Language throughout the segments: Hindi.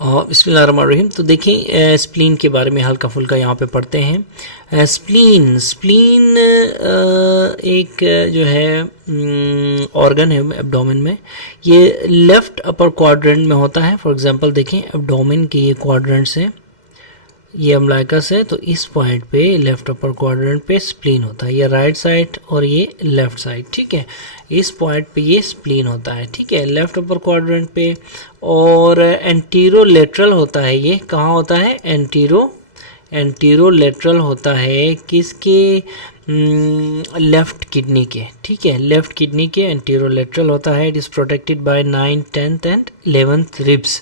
बिस्मिल्लाहिर्रहमानिर्रहीम। तो देखिए स्प्लीन के बारे में हल्का फुल्का यहाँ पे पढ़ते हैं। स्प्लीन स्प्लीन एक जो है ऑर्गन है एब्डोमेन में। ये लेफ्ट अपर क्वाड्रेंट में होता है। फॉर एग्जांपल देखें एब्डोमेन के ये क्वाड्रेंट्स हैं, ये अम्लाइकस है, तो इस पॉइंट पे लेफ्ट अपर क्वाड्रेंट पे स्प्लीन होता है। ये राइट साइड और ये लेफ्ट साइड, ठीक है। इस पॉइंट पे ये स्प्लीन होता है, ठीक है, लेफ्ट अपर क्वाड्रेंट पे। और एंटीरोलेटरल होता है, ये कहाँ होता है? एंटीरोलेटरल होता है किसके? लेफ्ट किडनी के, ठीक है, लेफ्ट किडनी के एंटीरोलेटरल होता है। It is protected by 9th 10th and 11th ribs,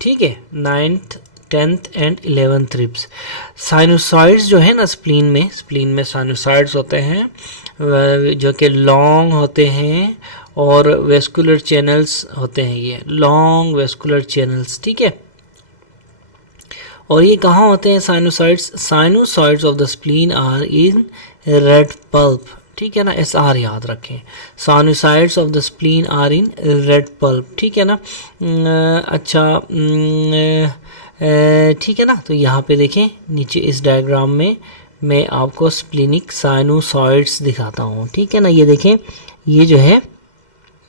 ठीक है, 9th 10th and 11th ribs. Sinusoids जो है ना स्प्लीन में साइनोसॉइड्स होते हैं जो कि लॉन्ग होते हैं, और वेस्कुलर चैनल्स होते हैं, ये लॉन्ग वेस्कुलर चैनल्स, ठीक है। और ये कहाँ होते हैं sinusoids of the spleen are in red pulp, ठीक है ना, SR याद रखें। Sinusoids of the spleen are in red pulp, ठीक है ना। अच्छा, ठीक है ना। तो यहाँ पे देखें नीचे इस डायग्राम में मैं आपको स्प्लिनिक साइनोसॉइड्स दिखाता हूँ, ठीक है ना। ये देखें, ये जो है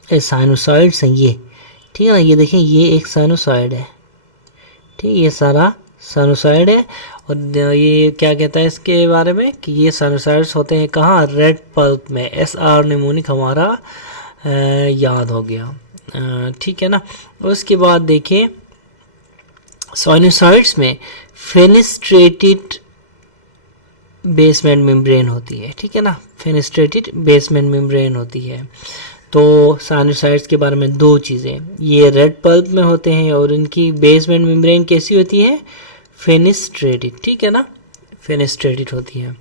साइनोसॉइड्स हैं ये, ठीक है ना। ये देखें, ये एक साइनोसॉइड है, ठीक है, ये सारा साइनोसॉइड है। और ये क्या कहता है इसके बारे में कि ये साइनोसॉइड्स होते हैं कहाँ? रेड पल्प में। SR निमोनिक हमारा याद हो गया, ठीक है ना। उसके बाद देखिए साइनोसॉइड्स में फेनेस्ट्रेटेड बेसमेंट मेम्ब्रेन होती है, ठीक है ना, फेनेस्ट्रेटेड बेसमेंट मेम्ब्रेन होती है। तो साइनोसॉइड्स के बारे में दो चीज़ें, ये रेड पल्प में होते हैं और इनकी बेसमेंट मेम्ब्रेन कैसी होती है? फेनेस्ट्रेटेड, ठीक है ना, फेनेस्ट्रेटेड होती है।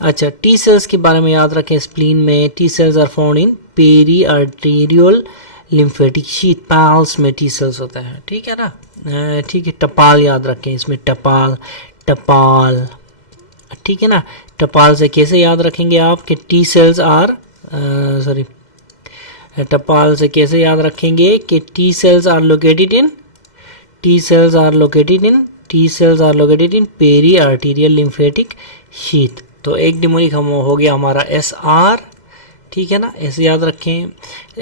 अच्छा, टी सेल्स के बारे में याद रखें। स्प्लीन में T cells are found in peri arterial lymphatic sheath, PALS में टी सेल्स होता है, ठीक है ना, ठीक है। टपाल याद रखें, इसमें टपाल, ठीक है ना। टपाल से कैसे याद रखेंगे आप कि टी सेल्स आर टपाल से कैसे याद रखेंगे कि T cells are located in peri arterial lymphatic sheath. तो एक निमोनिक हम हो गया हमारा SR, ठीक है ना, ऐसे याद रखें।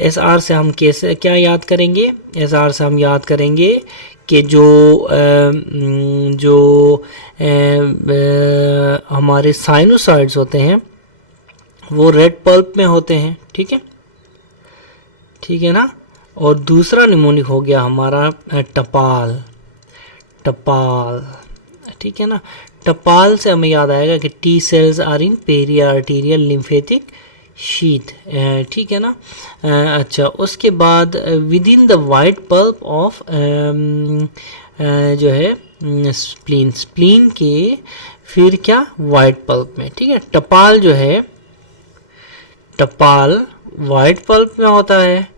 SR से हम कैसे क्या याद करेंगे? SR से हम याद करेंगे कि जो हमारे साइनोसॉइड्स होते हैं वो रेड पल्प में होते हैं, ठीक है ना। और दूसरा निमोनिक हो गया हमारा टपाल, ठीक है ना। टपाल से हमें याद आएगा कि T cells are in peri arterial lymphatic sheath, ठीक है ना। अच्छा, उसके बाद within the white pulp of जो है स्प्लीन के फिर क्या? वाइट पल्प में, ठीक है। टपाल जो है, टपाल वाइट पल्प में होता है,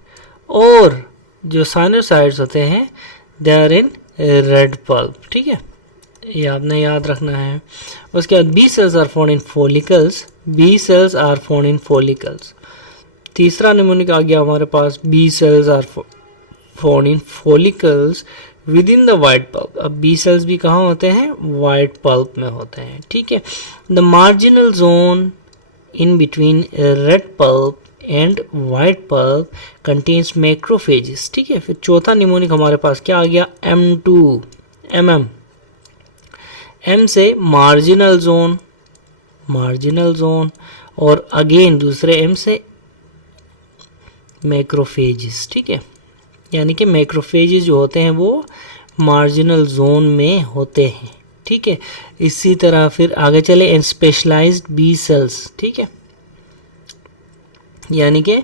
और जो साइनोसॉइड्स होते हैं they are in red pulp, ठीक है, ये आपने याद रखना है। उसके बाद B cells are found in follicles, तीसरा निमोनिक आ गया हमारे पास, B cells are found in follicles within the white pulp. अब बी सेल्स भी कहाँ होते हैं? वाइट पल्प में होते हैं, ठीक है। The marginal zone in between red pulp and white pulp contains macrophages, ठीक है। फिर चौथा निमोनिक हमारे पास क्या आ गया? M से मार्जिनल जोन, और अगेन दूसरे M से मैक्रोफेजेस, ठीक है, यानी कि मैक्रोफेजेस जो होते हैं वो मार्जिनल जोन में होते हैं, ठीक है। इसी तरह फिर आगे चले, एंड स्पेशलाइज्ड बी सेल्स, ठीक है, यानी कि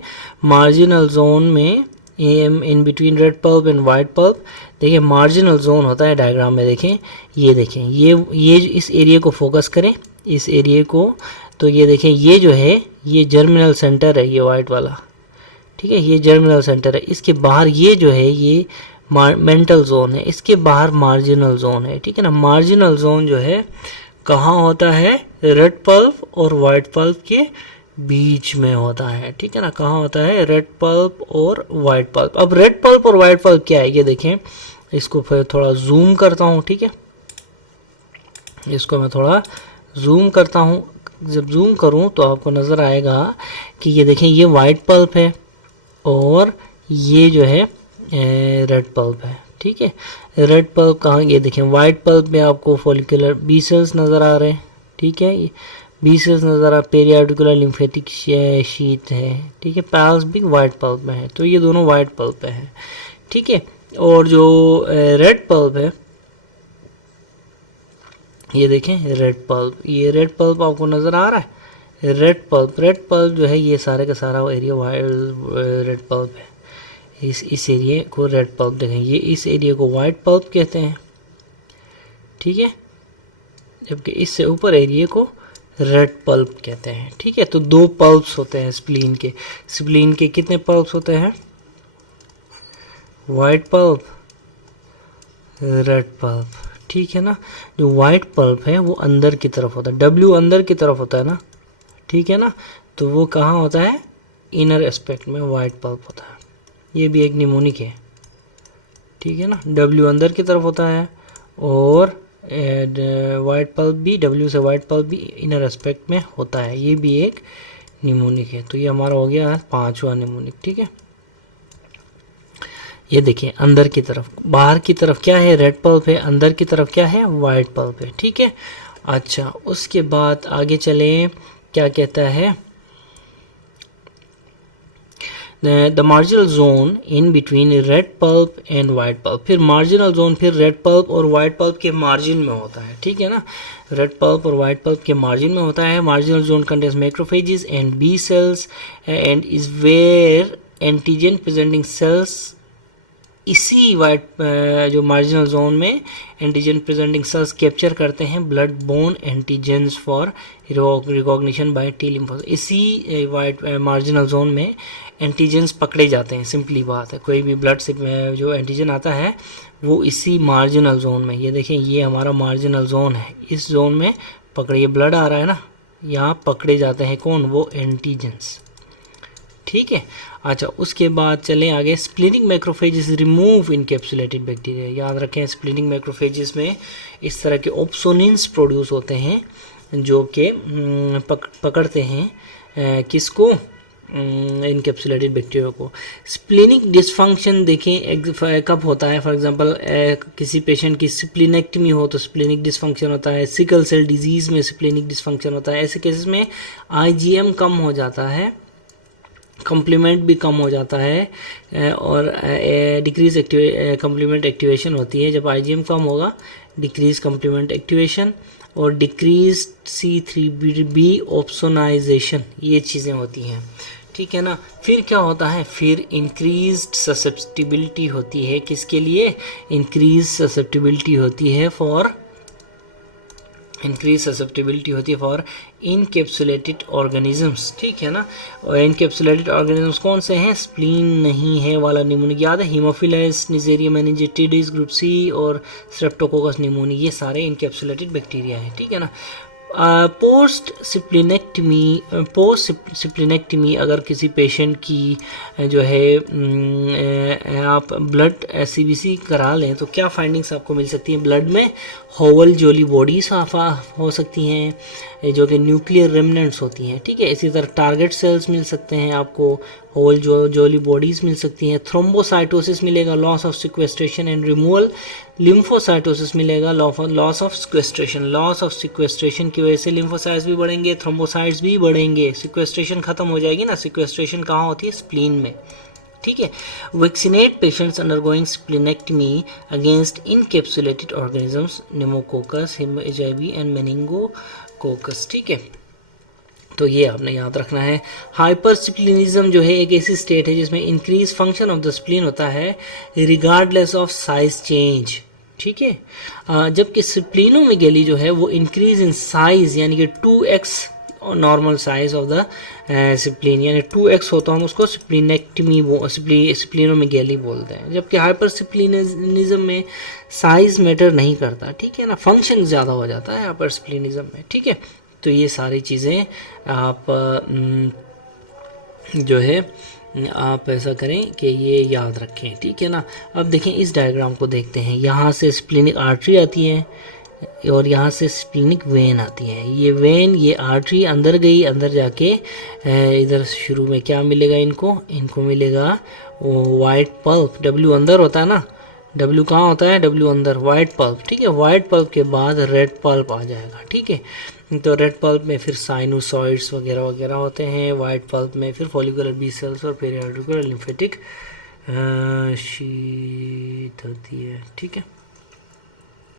मार्जिनल जोन में इन between red pulp and white pulp. देखिए मार्जिनल जोन होता है डायग्राम में, देखें, ये देखें, ये इस एरिया को फोकस करें, इस एरिया को, तो ये देखें, ये जो है ये जर्मिनल सेंटर है, ये वाइट वाला, ठीक है, ये जर्मिनल सेंटर है। इसके बाहर ये जो है ये मेंटल जोन है, इसके बाहर मार्जिनल जोन है, ठीक है ना। मार्जिनल जोन जो है कहाँ होता है? रेड पल्प और वाइट पल्प के बीच में होता है, ठीक है ना। कहाँ होता है? रेड पल्प और वाइट पल्प। अब रेड पल्प और वाइट पल्प क्या है ये देखें, इसको फिर थोड़ा जूम करता हूँ, ठीक है, इसको मैं थोड़ा जूम करता हूँ। जब जूम करूँ तो आपको नज़र आएगा कि ये देखें, ये वाइट पल्प है और ये जो है रेड पल्प है, ठीक है। रेड पल्प कहाँ, ये देखें वाइट पल्प में आपको फॉलिकुलर बी सेल्स नज़र आ रहे हैं, ठीक है, बी सेल्स नज़र आ, पेरियाडिकुलर लिम्फेटिक शीट है, ठीक है, पैल्स भी वाइट पल्प में है, तो ये दोनों वाइट पल्प पे हैं, ठीक है। और जो रेड पल्प है, ये देखें रेड पल्प, ये रेड पल्प आपको नज़र आ रहा है, रेड पल्प जो है ये सारे का सारा एरिया रेड पल्प है। इस एरिया को रेड पल्प देखें, ये इस एरिया को वाइट पल्प कहते हैं, ठीक है, जबकि इससे ऊपर एरिया को रेड पल्प कहते हैं, ठीक है। तो दो पल्प्स होते हैं स्प्लीन के। स्प्लीन के कितने पल्प्स होते हैं? वाइट पल्प, रेड पल्प, ठीक है ना। जो वाइट पल्प है वो अंदर की तरफ होता है, डब्ल्यू अंदर की तरफ होता है ना, ठीक है ना, तो वो कहाँ होता है? इनर एस्पेक्ट में वाइट पल्प होता है। ये भी एक निमोनिक है, ठीक है ना, डब्ल्यू अंदर की तरफ होता है और वाइट पल्प भी, डब्ल्यू से वाइट पल्प भी इनर एस्पेक्ट में होता है, ये भी एक निमोनिक है। तो ये हमारा हो गया 5वां निमोनिक, ठीक है। ये देखिए अंदर की तरफ, बाहर की तरफ क्या है? रेड पल्प है, अंदर की तरफ क्या है? वाइट पल्प है, ठीक है। अच्छा, उसके बाद आगे चलें, क्या कहता है? The marginal zone in between red pulp and white pulp. फिर मार्जिनल जोन फिर रेड पल्प और वाइट पल्प के मार्जिन में होता है, ठीक है ना, रेड पल्प और वाइट पल्प के मार्जिन में होता है। Marginal zone contains macrophages and B cells and is where antigen presenting cells, इसी वाइट जो मार्जिनल जोन में एंटीजन प्रेजेंटिंग सेल्स कैप्चर करते हैं blood borne antigens for recognition by T lymphocyte. इसी वाइट मार्जिनल जोन में एंटीजेंस पकड़े जाते हैं, सिंपली बात है। कोई भी ब्लड से जो एंटीजन आता है वो इसी मार्जिनल जोन में, ये देखें ये हमारा मार्जिनल जोन है, इस जोन में पकड़े, ये ब्लड आ रहा है ना, यहाँ पकड़े जाते हैं कौन? वो एंटीजेंस, ठीक है। अच्छा, उसके बाद चलें आगे। Splenic macrophages remove encapsulated bacteria. याद रखें स्प्लीनिक मैक्रोफेजेस में इस तरह के ऑप्सोनिन्स प्रोड्यूस होते हैं जो कि पकड़ते हैं किसको? इनकैप्सुलेटेड बैक्टीरिया को। स्प्लीनिक डिसफंक्शन देखें कब होता है? फॉर एग्जांपल किसी पेशेंट की स्प्लीनेक्टमी हो तो स्प्लीनिक डिसफंक्शन होता है, सिकल सेल डिजीज़ में स्प्लीनिक डिसफंक्शन होता है। ऐसे केसेस में आईजीएम कम हो जाता है, कम्प्लीमेंट भी कम हो जाता है और डिक्रीज कम्प्लीमेंट एक्टिवेशन होती है। जब आईजीएम कम होगा, डिक्रीज कम्प्लीमेंट एक्टिवेशन और डिक्रीज C3b ऑप्सोनाइजेशन, ये चीज़ें होती हैं, ठीक है ना। फिर क्या होता है? फिर इंक्रीज्ड ससेप्टिबिलिटी होती है, किसके लिए? इंक्रीज ससेप्टिबिलिटी होती है फॉर फॉर इनकैप्सुलेटेड ऑर्गेनिजम्स, ठीक है ना। और इनकैप्सुलेटेड ऑर्गेनिजम्स कौन से हैं? स्प्लीन नहीं है वाला निमोनिक याद है, हीमोफिलस, निजेरिया मेनिंजिटिडिस ग्रुप सी और स्ट्रेप्टोकोकस निमोनी, ये सारे इनकैप्सुलेटेड बैक्टीरिया हैं, ठीक है ना। पोस्ट सिप्लिनेक्टमी अगर किसी पेशेंट की जो है आप ब्लड सीबीसी करा लें तो क्या फाइंडिंग्स आपको मिल सकती हैं? ब्लड में होवल जोली बॉडीज हो सकती हैं जो कि न्यूक्लियर रेमनेंट्स होती हैं, ठीक है। इसी तरह टारगेट सेल्स मिल सकते हैं आपको, होल जोली बॉडीज मिल सकती हैं, थ्रोम्बोसाइटोसिस मिलेगा, loss of sequestration and removal, lymphocytosis मिलेगा, लॉस ऑफ सिक्वेस्ट्रेशन की वजह से लिम्फोसाइट्स भी बढ़ेंगे, थ्रोम्बोसाइट्स भी बढ़ेंगे, सिक्वेस्ट्रेशन खत्म हो जाएगी ना। सिक्वेस्ट्रेशन कहाँ होती है? स्प्लीन में, ठीक है। Vaccinate patients undergoing splenectomy against encapsulated organisms, pneumococcus, HIV and meningococcus, ठीक है। तो ये आपने याद रखना है। हाइपर स्प्लीनिज्म जो है एक ऐसी स्टेट है जिसमें increase function of the spleen होता है रिगार्डलेस ऑफ साइज चेंज, ठीक है। जबकि स्प्लीनोमेगेली जो है वो इंक्रीज इन साइज, यानी कि 2x normal size of the spleen, यानी 2x होता है, हम उसको स्प्लीनेक्टमी स्प्लीनोमेगेली बोलते हैं। जबकि हाइपर स्प्लीनिज्म में साइज मैटर नहीं करता, ठीक है ना, फंक्शन ज़्यादा हो जाता है हाइपर स्प्लीनिज्म में, ठीक है। तो ये सारी चीज़ें आप जो है आप ऐसा करें कि ये याद रखें, ठीक है ना। अब देखें इस डायग्राम को देखते हैं, यहाँ से स्प्लीनिक आर्टरी आती है और यहाँ से स्प्लीनिक वेन आती है। ये वेन, ये आर्टरी अंदर गई, अंदर जाके इधर शुरू में क्या मिलेगा इनको मिलेगा वाइट पल्प। डब्ल्यू अंदर होता है ना, डब्ल्यू कहाँ होता है, डब्ल्यू अंदर, वाइट पल्प, ठीक है। वाइट पल्प के बाद रेड पल्प आ जाएगा, ठीक है। तो रेड पल्प में फिर साइनोसॉइड्स वगैरह वगैरह होते हैं। वाइट पल्प में फिर फॉलिकुलर बी सेल्स और पेरियार्टिकुलर लिम्फेटिक शीट होती है, ठीक है।